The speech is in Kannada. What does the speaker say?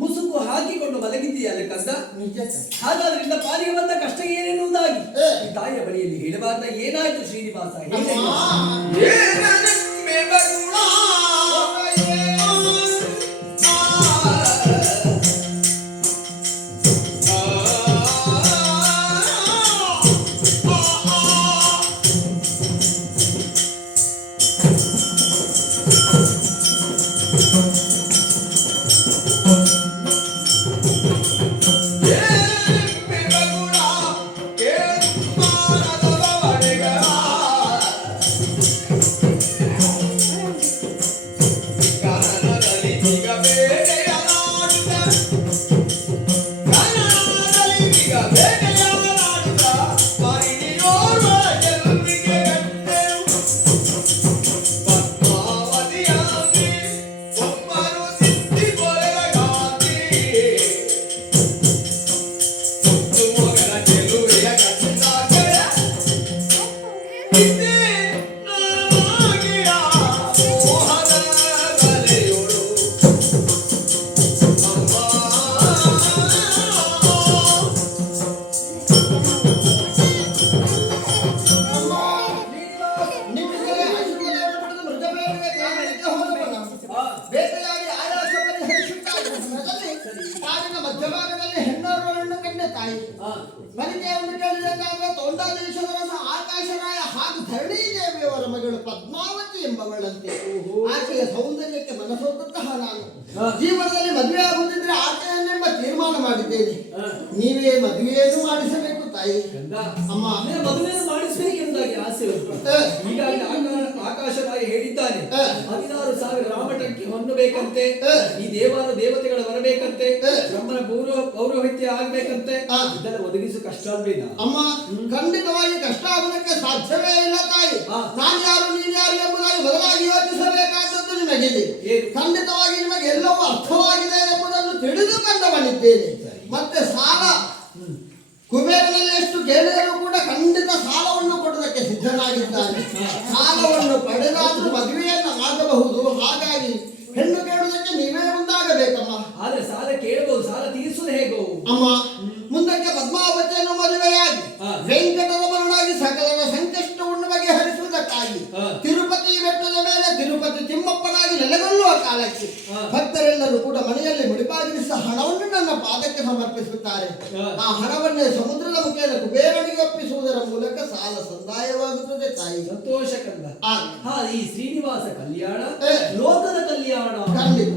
ಮುಸುಕು ಹಾಕಿಕೊಂಡು ಮಲಗಿದ್ದೀಯಲ್ಲ ಕದ್ದ. ಹಾಗಾದ್ರಿಂದ ಪಾಲಿಗೆ ಬಂದ ಕಷ್ಟ ಏನೆನ್ನುವುದಾಗಿ ಈ ತಾಯಿಯ ಬಳಿಯಲ್ಲಿ ಹೇಳಬಾರ್ದ. ಏನಾಯ್ತು ಶ್ರೀನಿವಾಸ? ಮಧ್ಯಭಾಗದಲ್ಲಿ ಹೆಣ್ಣೋರ್ವರನ್ನು ಕಂಡ ತಾಯಿ ಮನೆಗೆ ಒಂದು ಕೇಳಿದಂತಾದ್ರೆ ತೋಂಡಾಲೇಶ್ವರ ಆಕಾಶರಾಯ ಹಾಗೂ ಧರಣಿ ದೇವಿಯವರ ಮಗಳು ಪದ್ಮಾವತಿ ಎಂಬವಳಂತೆ. ಆಕೆಯ ಸೌಂದರ್ಯಕ್ಕೆ ಮನಸೋದಂತಹ ನಾನು ಜೀವನದಲ್ಲಿ ಮದುವೆ ಆಗುವುದಿದ್ರೆ ಆಕೆಯನ್ನೆಂಬ ತೀರ್ಮಾನ ಮಾಡಿದ್ದೇನೆ. ನೀವೇ ಮದುವೆಯನ್ನು ಮಾಡಿಸಬೇಕು ತಾಯಿ. ಅಮ್ಮ ಮದುವೆಯನ್ನು ಮಾಡಿಸಬೇಕೆಂದಾಗಿ ಆಸೆ ಉಂಟು. ಈಗಾಗಲೇ ಆಕಾಶರಾಯ ಹೇಳಿದ್ದಾನೆ 16,000 ರಾಮಟಕ್ಕೆ ಹೊಂದಬೇಕಂತೆ. ಈ ದೇವತೆಗಳು ಬರಬೇಕಂತೆ. ಬ್ರಹ್ಮನ ಪೌರೋಹಿತ್ಯ ಆಗ್ಬೇಕಂತೆ. ಇದೆಲ್ಲ ಒದಗಿಸು ಕಷ್ಟ ಅಲ್ವೇನಾ ಅಮ್ಮ? ಖಂಡಿತವಾಗಿ ಕಷ್ಟ ಆಗುವುದಕ್ಕೆ ಸಾಧ್ಯವೇ ಇಲ್ಲ ತಾಯಿ. ನಾನು ಯಾರು ನೀನು ಯಾರು ಎಂಬುದಾಗಿ ಬದಲಾಗಿ ಯೋಚಿಸಬೇಕಾದದ್ದು ನಿಮಗಿದೆ. ಖಂಡಿತವಾಗಿ ನಿಮಗೆ ಎಲ್ಲವೂ ಅರ್ಥವಾಗಿದೆ ಎಂಬುದನ್ನು ತಿಳಿದುಕೊಂಡು ಬಂದಿದ್ದೇನೆ. ಮತ್ತೆ ಸಾಲ ಕುಬೇರನಲ್ಲಿ ಎಷ್ಟು ಕೇಳಿದರೂ ಕೂಡ ಖಂಡಿತ ಸಾಲವನ್ನು ಕೊಡುವುದಕ್ಕೆ ಸಿದ್ಧನಾಗಿದ್ದಾನೆ. ಸಾಲವನ್ನು ಪಡೆದಾದ್ರೂ ಮದುವೆಯನ್ನು ಆಗಬಹುದು. ಹಾಗಾಗಿ ಹೆಣ್ಣು ಕೇಳುವುದಕ್ಕೆ ನೀವೇ ಮುಂದಾಗಬೇಕಮ್ಮ. ಆದ್ರೆ ಸಾಲ ಕೇಳಬಹುದು, ಸಾಲ ತೀರಿಸುವುದು ಹೇಗೋ ಅಮ್ಮ? ಮುಂದಕ್ಕೆ ಪದ್ಮಾವತಿಯನ್ನು ಮದುವೆಯಾಗಿ ವೆಂಕಟರಮಣನಾಗಿ ಸಕಲರ ಸಂಕಷ್ಟವನ್ನು ಬಗೆಹರಿಸುವುದಕ್ಕಾಗಿ ತಿರುಪತಿ ಬೆಟ್ಟದ ಮೇಲೆ ತಿರುಪತಿ ತಿಮ್ಮಪ್ಪನಾಗಿ ನೆಲೆಗೊಳ್ಳುವ ಕಾಲಕ್ಕೆ ಭಕ್ತರೆಲ್ಲರೂ ಕೂಡ ಮನೆಯಲ್ಲಿ ಮುಡಿಪಾಗಿರಿಸಿದ ಹಣವನ್ನು ನನ್ನ ಪಾದಕ್ಕೆ ಸಮರ್ಪಿಸುತ್ತಾರೆ. ಆ ಹಣವನ್ನೇ ಸಮುದ್ರದ ಮುಖೇನ ಕುಬೇರನಿಗೆ ಒಪ್ಪಿಸುವುದರ ಮೂಲಕ ಸಾಲ ಸಂದಾಯವಾಗುತ್ತದೆ ತಾಯಿ. ಸಂತೋಷ ಕಂದ. ಈ ಶ್ರೀನಿವಾಸ ಕಲ್ಯಾಣ ಲೋಕದ ಕಲ್ಯಾಣ ಖಂಡಿತ.